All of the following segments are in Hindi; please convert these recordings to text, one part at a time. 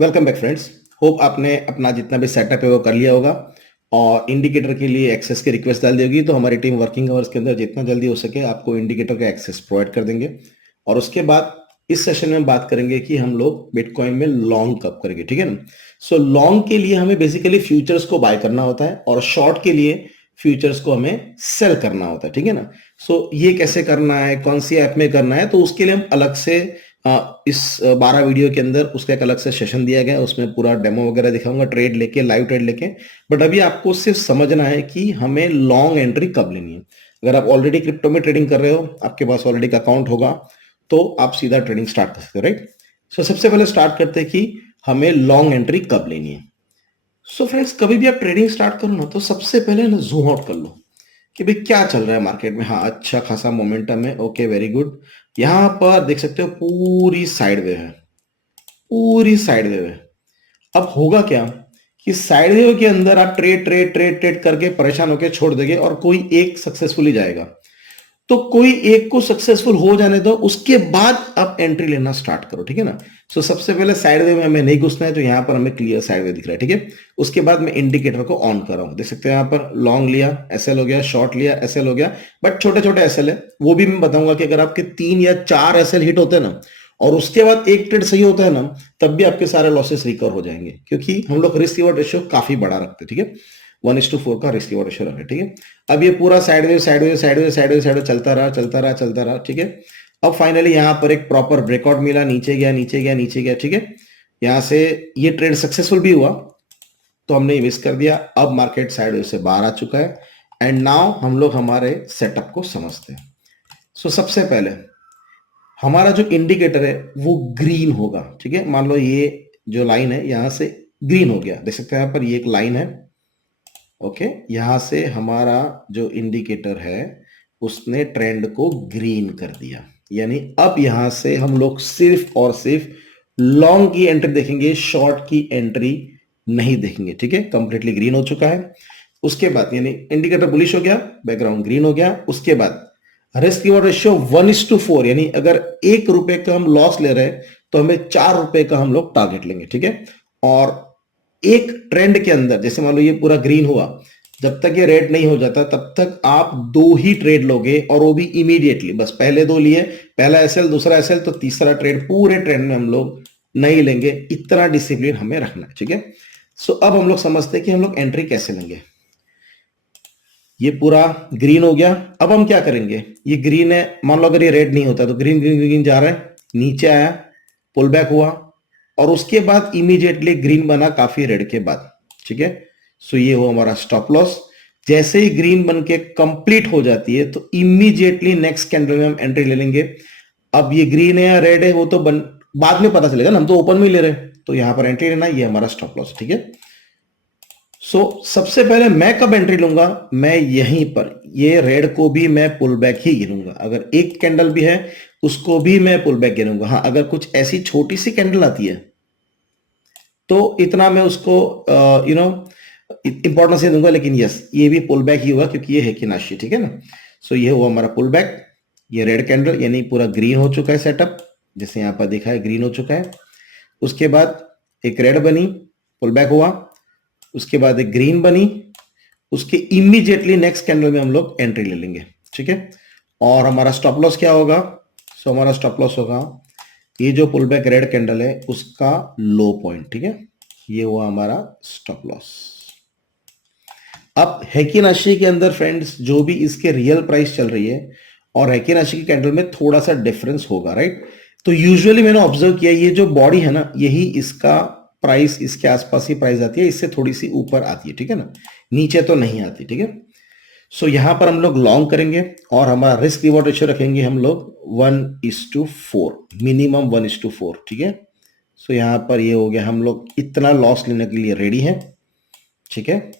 Welcome back friends. होप आपने अपना जितना भी सेटअप है वो कर लिया होगा और इंडिकेटर के लिए एक्सेस की रिक्वेस्ट डाल दी होगी। तो हमारी टीम वर्किंग आवर्स के अंदर जितना जल्दी हो सके आपको इंडिकेटर का एक्सेस प्रोवाइड कर देंगे। और उसके बाद इस सेशन में बात करेंगे कि हम लोग बिटकॉइन में लॉन्ग कब करेंगे, ठीक है ना। सो लॉन्ग के लिए हमें बेसिकली फ्यूचर्स को बाय करना होता है और शॉर्ट के लिए फ्यूचर्स को हमें सेल करना होता है, ठीक है ना। सो ये कैसे करना है, कौन सी ऐप में करना है, तो उसके लिए हम अलग से इस 12 वीडियो के अंदर उसका एक अलग से सेशन दिया गया है। उसमें पूरा डेमो वगैरह दिखाऊंगा, ट्रेड लेके, लाइव ट्रेड लेके। बट अभी आपको सिर्फ समझना है कि हमें लॉन्ग एंट्री कब लेनी है। अगर आप ऑलरेडी क्रिप्टो में ट्रेडिंग कर रहे हो, आपके पास ऑलरेडी का अकाउंट होगा, तो आप सीधा ट्रेडिंग स्टार्ट कर सकते हो, राइट। सो सबसे पहले स्टार्ट करते हैं कि हमें लॉन्ग एंट्री कब लेनी है। सो फ्रेंड्स, कभी भी आप ट्रेडिंग स्टार्ट करो ना, तो सबसे पहले ना जूम आउट कर लो कि भाई क्या चल रहा है मार्केट में। हाँ, अच्छा खासा मोमेंटम है, ओके, वेरी गुड। यहां पर देख सकते हो पूरी साइड वे है, पूरी साइड वेव है। अब होगा क्या कि साइड वेव के अंदर आप ट्रेड ट्रेड ट्रेड ट्रेड करके परेशान होकर छोड़ देंगे और कोई एक सक्सेसफुली जाएगा। तो कोई एक को सक्सेसफुल हो जाने दो, उसके बाद आप एंट्री लेना स्टार्ट करो, ठीक है ना। सो सबसे पहले साइड वे में हमें नहीं घुसना है, तो यहां पर हमें क्लियर साइड वे दिख रहा है, ठीक है। उसके बाद मैं इंडिकेटर को ऑन कर रहा हूं, देख सकते हैं यहां पर लॉन्ग लिया, एसएल हो गया, शॉर्ट लिया, एसएल हो गया। बट छोटे छोटे एसएल है, वो भी मैं बताऊंगा कि अगर आपके 3 या 4 एसएल हिट होते हैं ना, और उसके बाद एक ट्रेड सही होता है ना, तब भी आपके सारे लॉसेस रिकवर हो जाएंगे, क्योंकि हम लोग रिस्क रिवॉर्ड रेशियो काफी बड़ा रखते हैं, ठीक है। 1:4 का रिस्क रिवॉर्ड रेशियो रखते हैं, ठीक है। अब ये पूरा sideways sideways sideways sideways sideways चलता रहा चलता रहा चलता रहा, ठीक है। अब फाइनली यहां पर एक प्रॉपर ब्रेकआउट मिला, नीचे गया नीचे गया नीचे गया, ठीक है। यहां से ये ट्रेड सक्सेसफुल भी हुआ, तो हमने इन्वेस्ट कर दिया। अब मार्केट साइडवेज से बाहर आ चुका है एंड नाउ हम लोग हमारे सेटअप को समझते हैं। सो सबसे पहले हमारा जो इंडिकेटर है वो ग्रीन होगा, ठीक है। मान लो ये जो लाइन है यहां से ग्रीन हो गया, देख सकते हैं यहां पर ये एक लाइन है, ओके। यहां से हमारा जो इंडिकेटर है उसने ट्रेंड को ग्रीन कर दिया, यानी अब यहां से हम लोग सिर्फ और सिर्फ लॉन्ग की एंट्री देखेंगे, शॉर्ट की एंट्री नहीं देखेंगे, ठीक है। कंप्लीटली ग्रीन हो चुका है। उसके बाद यानी इंडिकेटर बुलिश हो गया, बैकग्राउंड ग्रीन हो गया। उसके बाद रिस्क रिवॉर्ड रेशियो 1:4, यानी अगर ₹1 का हम लॉस ले रहे हैं तो हमें ₹4 का हम लोग टारगेट लेंगे, ठीक है। और एक ट्रेंड के अंदर जैसे मान लो ये पूरा ग्रीन हुआ, जब तक ये रेड नहीं हो जाता तब तक आप 2 ही ट्रेड लोगे, और वो भी इमीडिएटली। बस पहले 2 लिए, पहला एसएल दूसरा एसएल, तो तीसरा ट्रेड पूरे ट्रेंड में हम लोग नहीं लेंगे। इतना डिसिप्लिन हमें रखना है, ठीक है। सो अब हम लोग समझते हैं कि हम लोग एंट्री कैसे लेंगे। ये पूरा ग्रीन हो गया, अब हम क्या करेंगे, ये ग्रीन है, मान लो अगर ये रेड नहीं होता तो ग्रीन ग्रीन ग्रीन जा रहा है, नीचे आया, पुल बैक हुआ, और उसके बाद इमीडिएटली ग्रीन बना काफी रेड के बाद, ठीक है। सो ये हुआ हमारा स्टॉप लॉस। जैसे ही ग्रीन बन के कंप्लीट हो जाती है तो इमीडिएटली नेक्स्ट कैंडल में हम एंट्री ले लेंगे। अब ये ग्रीन है या रेड है वो तो बाद में पता चलेगा ना, हम तो ओपन में ही ले रहे हैं, तो यहां पर एंट्री लेना, ये हमारा स्टॉप लॉस, ठीक है। सो सबसे पहले मैं कब एंट्री लूंगा, मैं यहीं पर ये रेड को भी मैं पुल बैक ही गिनूंगा। अगर एक कैंडल भी है उसको भी मैं पुल बैक गिनूंगा। हाँ, अगर कुछ ऐसी छोटी सी कैंडल आती है तो इतना मैं उसको इंपॉर्टेंस नहीं दूंगा, लेकिन यस, ये भी पुल बैक ही हुआ क्योंकि ये है कि नाशी, ठीक है ना। सो ये हुआ हमारा पुल बैक। ये रेड कैंडल यानी पूरा ग्रीन हो चुका है सेटअप, जैसे यहां पर दिखा है ग्रीन हो चुका है। उसके बाद एक रेड बनी, पुल बैक हुआ। उसके बाद एक ग्रीन बनी, उसके इमीडिएटली नेक्स्ट कैंडल में हम लोग एंट्री ले लेंगे, ठीक है। और हमारा स्टॉप लॉस क्या होगा, सो हमारा स्टॉप लॉस होगा ये जो पुल बैक रेड कैंडल है उसका लो पॉइंट, ठीक है। ये हुआ हमारा स्टॉप लॉस। अब हेकी नाशी के अंदर फ्रेंड्स जो भी इसके रियल प्राइस चल रही है और हेकी नाशी की कैंडल में थोड़ा सा डिफरेंस होगा, राइट। तो यूजुअली मैंने ऑब्जर्व किया ये जो बॉडी है ना, यही इसका प्राइस इसके आसपास ही प्राइस आती है, इससे थोड़ी सी ऊपर आती है, ठीक है ना, नीचे तो नहीं आती, ठीक है। सो यहां पर हम लोग लॉन्ग करेंगे और हमारा रिस्क रिवॉर्ड रेशियो रखेंगे हम लोग 1:4, मिनिमम 1:4, ठीक है। सो यहां पर ये हो गया, हम लोग इतना लॉस लेने के लिए रेडी हैं, ठीक है।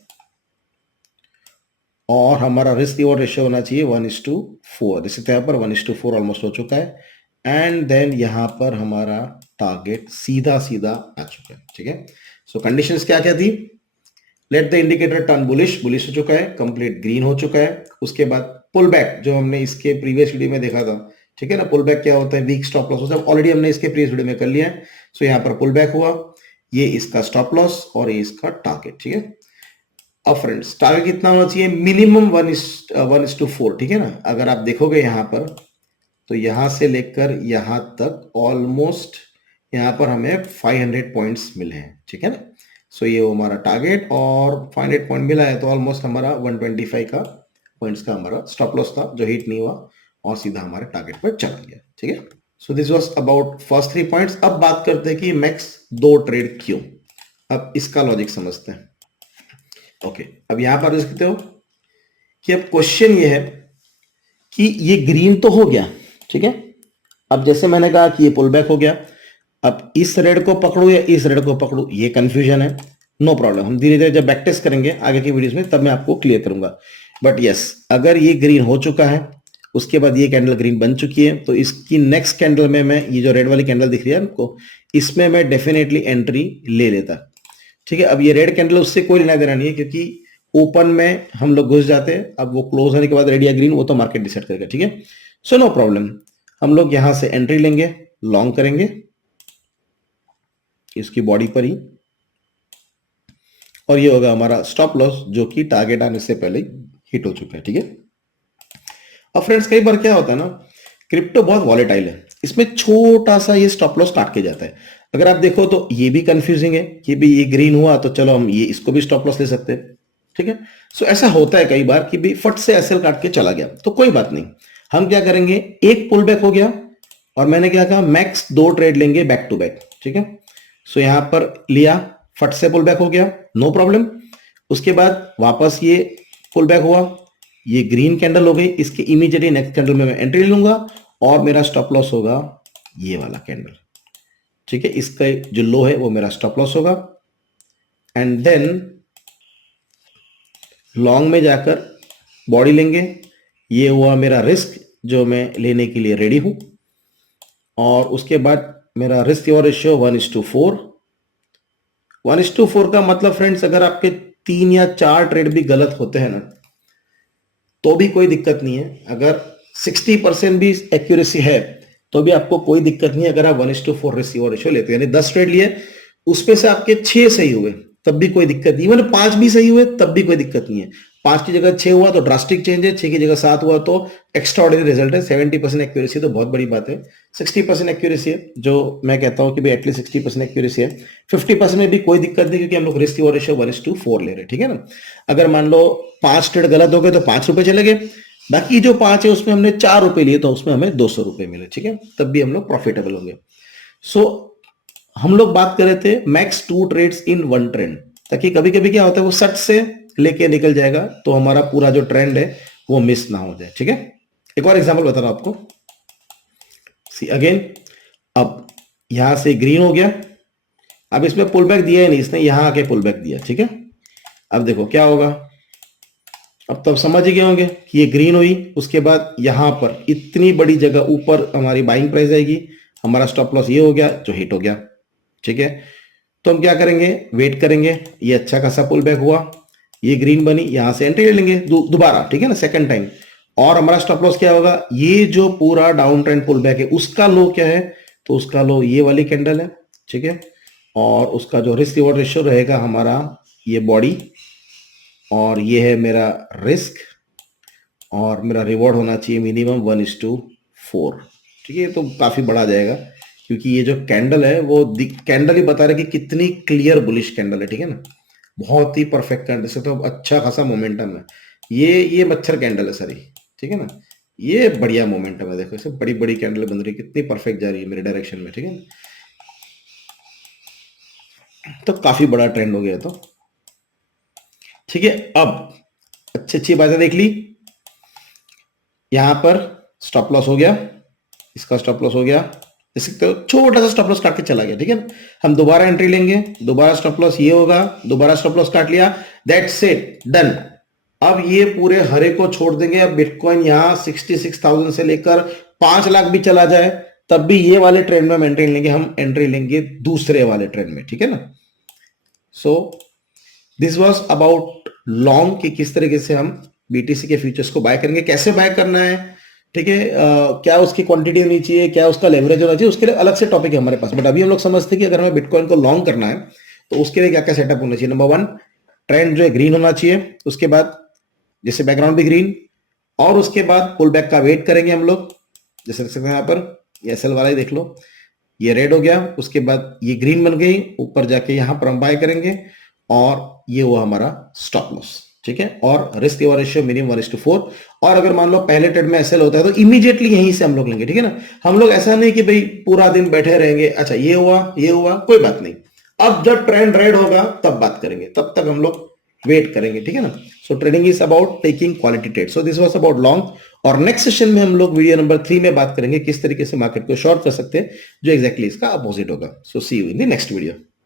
और हमारा रिस्क रिवॉर्ड रेशियो होना चाहिए 1:4, जैसे यहाँ पर 1:4 ऑलमोस्ट हो चुका है। एंड देन यहां पर हमारा टारगेट सीधा सीधा आ चुका है, ठीक है। सो कंडीशंस क्या क्या थी, let the indicator turn bullish, bullish हो चुका है, कंप्लीट ग्रीन हो चुका है। उसके बाद पुल बैक जो हमने इसके प्रीवियस वीडियो में देखा था, ठीक है ना। पुल बैक क्या होता है, वीक स्टॉप लॉस होता है, ऑलरेडी हमने इसके प्रीवियस वीडियो में कर लिया है। सो यहाँ पर पुल बैक हुआ, ये इसका स्टॉप लॉस और ये इसका टारगेट, ठीक है। अब फ्रेंड्स टारगेट कितना होना चाहिए, मिनिमम 1:4, ठीक है ना। अगर आप देखोगे यहां पर तो यहां से लेकर यहां तक ऑलमोस्ट यहां पर हमें 500 पॉइंट्स मिले हैं, ठीक है ना। सो ये वो हमारा टारगेट और 500 पॉइंट मिला है, तो ऑलमोस्ट हमारा 125 का पॉइंट्स का हमारा स्टॉप लॉस था जो हिट नहीं हुआ और सीधा हमारे टारगेट पर चला गया, ठीक है। So this was about first 3 points. अब बात करते हैं कि मैक्स 2 ट्रेड क्यों। अब इसका लॉजिक समझते हैं। ओके, अब यहां पर देख सकते हो कि अब क्वेश्चन ये है कि ये ग्रीन तो हो गया, ठीक है। अब जैसे मैंने कहा कि ये पुल बैक हो गया, अब इस रेड को पकड़ू या इस रेड को पकड़ू, ये कंफ्यूजन है। नो प्रॉब्लम, हम धीरे धीरे जब बैक टेस्ट करेंगे आगे की वीडियोस में तब मैं आपको क्लियर करूंगा। बट यस, अगर ये ग्रीन हो चुका है, उसके बाद ये कैंडल ग्रीन बन चुकी है, तो इसकी नेक्स्ट कैंडल में मैं ये जो रेड वाली कैंडल दिख रही है आपको, इसमें मैं डेफिनेटली एंट्री ले लेता, ठीक है। अब ये रेड कैंडल उससे कोई लेना देना नहीं है, क्योंकि ओपन में हम लोग घुस जाते हैं। अब वो क्लोज होने के बाद रेड या ग्रीन वो तो मार्केट डिसाइड करेगा, ठीक है। सो नो प्रॉब्लम, हम लोग यहां से एंट्री लेंगे, लॉन्ग करेंगे इसकी बॉडी पर ही, और ये होगा हमारा स्टॉप लॉस जो कि टारगेट आने से पहले हिट हो चुका है, ठीक है। अब फ्रेंड्स कई बार क्या होता है ना, क्रिप्टो बहुत वॉलेटाइल है, इसमें छोटा सा ये स्टॉप लॉस काट के जाता है। अगर आप देखो तो ये भी कंफ्यूजिंग है कि भी ये ग्रीन हुआ तो चलो हम ये इसको भी स्टॉप लॉस ले सकते हैं, ठीक है। सो ऐसा होता है कई बार कि भी फट से एसएल काट के चला गया, तो कोई बात नहीं। हम क्या करेंगे, एक पुल बैक हो गया और मैंने क्या कहा, मैक्स 2 ट्रेड लेंगे बैक टू बैक, ठीक है। सो यहां पर लिया, फट से पुल बैक हो गया, नो प्रॉब्लम। उसके बाद वापस ये पुल बैक हुआ, ये ग्रीन कैंडल हो गई, इसके इमीडिएटली नेक्स्ट कैंडल में मैं एंट्री लूंगा और मेरा स्टॉप लॉस होगा ये वाला कैंडल, ठीक है। इसका जो लो है वो मेरा स्टॉप लॉस होगा। एंड देन लॉन्ग में जाकर बॉडी लेंगे, ये हुआ मेरा रिस्क जो मैं लेने के लिए रेडी हूं। और उसके बाद मेरा रिस्क और रेशियो 1:4। 1:4 का मतलब फ्रेंड्स, अगर आपके 3 या 4 ट्रेड भी गलत होते हैं ना, तो भी कोई दिक्कत नहीं है। अगर 60% भी एक्यूरेसी है तो भी आपको कोई दिक्कत नहीं है, अगर आप 1:4 रिसीवर रेशियो लेते हैं। यानी 10 ट्रेड लिए, उसमें से आपके 6 सही हुए तब भी कोई दिक्कत नहीं, इवन 5 भी सही हुए तब भी कोई दिक्कत नहीं है। 5 की जगह 6 हुआ तो ड्रास्टिक चेंज है, 6 की जगह 7 हुआ तो एक्स्ट्रा ऑर्डिनरी रिजल्ट है। 70% एक्यूरेसी तो बहुत बड़ी बात है। 60% एक्यूरेसी है जो मैं कहता हूं कि भाई एटलीस्ट 60% एक्यूरेसी है। 50% में भी कोई दिक्कत नहीं, क्योंकि हम लोग रिस्क रेशियो 1:4 ले रहे हैं, ठीक है ना। अगर मान लो 5 ट्रेड गलत हो गए तो 5 रुपए चले गए, बाकी जो 5 है उसमें हमने 4 रुपए लिए तो उसमें हमें 200 रुपए मिले, ठीक है, तब भी हम लोग प्रॉफिटेबल होंगे। सो हम लोग बात कर रहे थे मैक्स 2 ट्रेड्स इन 1 ट्रेंड, ताकि कभी कभी क्या होता है वो सट से लेके निकल जाएगा तो हमारा पूरा जो ट्रेंड है वो मिस ना हो जाए, ठीक है। एक और एग्जांपल बता रहा हूं आपको, सी अगेन, अब यहां से ग्रीन हो गया, अब इसमें पुल बैक दिया ही नहीं, इसने यहां आके पुल बैक दिया, ठीक है। अब देखो क्या होगा, अब तब समझ ही गए होंगे कि ये ग्रीन हुई, उसके बाद यहां पर इतनी बड़ी जगह ऊपर हमारी बाइंग प्राइस आएगी, हमारा स्टॉप लॉस ये हो गया जो हिट हो गया, ठीक है। तो हम क्या करेंगे, वेट करेंगे, ये अच्छा खासा पुल बैक हुआ, ये ग्रीन बनी, यहां से एंट्री ले लेंगे दोबारा, ठीक है ना, सेकंड टाइम। और हमारा स्टॉप लॉस क्या होगा, ये जो पूरा डाउन ट्रेंड पुल बैक है उसका लो क्या है, तो उसका लो ये वाली कैंडल है, ठीक है। और उसका जो रिस्क रिवॉर्ड रेशियो रहेगा हमारा ये बॉडी, और ये है मेरा रिस्क, और मेरा रिवॉर्ड होना चाहिए मिनिमम 1:4, ठीक है। तो काफी बड़ा आ जाएगा, क्योंकि ये जो कैंडल है वो कैंडल ही बता रहा है कि कितनी क्लियर बुलिश कैंडल है, ठीक है ना। बहुत ही परफेक्ट कैंडल से, तो अच्छा खासा मोमेंटम है। ये मच्छर कैंडल है सारी, ठीक है ना। ये बढ़िया मोमेंटम है, देखो इसे बड़ी बड़ी कैंडल बन रही है, कितनी परफेक्ट जा रही है मेरे डायरेक्शन में, ठीक है ना। तो काफी बड़ा ट्रेंड हो गया, तो ठीक है। अब अच्छी अच्छी बातें देख ली, यहां पर स्टॉप लॉस हो गया, इसका स्टॉप लॉस हो गया, देख सकते हो छोटा सा स्टॉप लॉस काट के चला गया, ठीक है ना। हम दोबारा एंट्री लेंगे, दोबारा स्टॉप लॉस ये होगा, दोबारा स्टॉप लॉस काट लिया, दैट्स इट, डन। अब ये पूरे हरे को छोड़ देंगे। अब बिटकॉइन यहां 66,000 से लेकर 5 लाख भी चला जाए तब भी ये वाले ट्रेंड में हम एंट्री लेंगे, हम एंट्री लेंगे दूसरे वाले ट्रेंड में, ठीक है ना। So this was about long, कि किस तरीके से हम बीटीसी के फ्यूचर्स को बाय करेंगे, कैसे बाय करना है, ठीक है, क्या उसकी क्वांटिटी होनी चाहिए, क्या उसका लेवरेज होना चाहिए, उसके लिए अलग से टॉपिक है हमारे पास। बट अभी हम लोग समझते हैं कि अगर हमें बिटकॉइन को लॉन्ग करना है तो उसके लिए क्या क्या सेटअप होना चाहिए। नंबर वन, ट्रेंड जो है ग्रीन होना चाहिए, उसके बाद जैसे बैकग्राउंड भी ग्रीन, और उसके बाद पुल बैक का वेट करेंगे हम लोग, जैसे देख सकते हैं यहाँ पर, ये एसएल वाला ही देख लो, ये रेड हो गया, उसके बाद ये ग्रीन बन गई, ऊपर जाके यहां पर हम बाय करेंगे, और ये हुआ हमारा स्टॉप लॉस। ठीक है, और रिस्क रिवॉर्ड रेशियो मिनिमम 1:4। और अगर मान लो पहले ट्रेड में एसएल होता है तो इमीडिएटली यहीं से हम लोग लेंगे। ठीक है ना, हम लोग ऐसा नहीं कि भाई पूरा दिन बैठे रहेंगे, अच्छा ये हुआ कोई बात नहीं, अब जब ट्रेंड रेड होगा तब बात करेंगे, तब तक हम लोग वेट करेंगे। ठीक है ना, सो trading is about taking quality trade. So this was about long, और नेक्स्ट सेशन में हम लोग वीडियो नंबर 3 में बात करेंगे किस तरीके से मार्केट को शॉर्ट कर सकते हैं, जो एग्जैक्टली इसका अपोजिट होगा। So see you in the next video.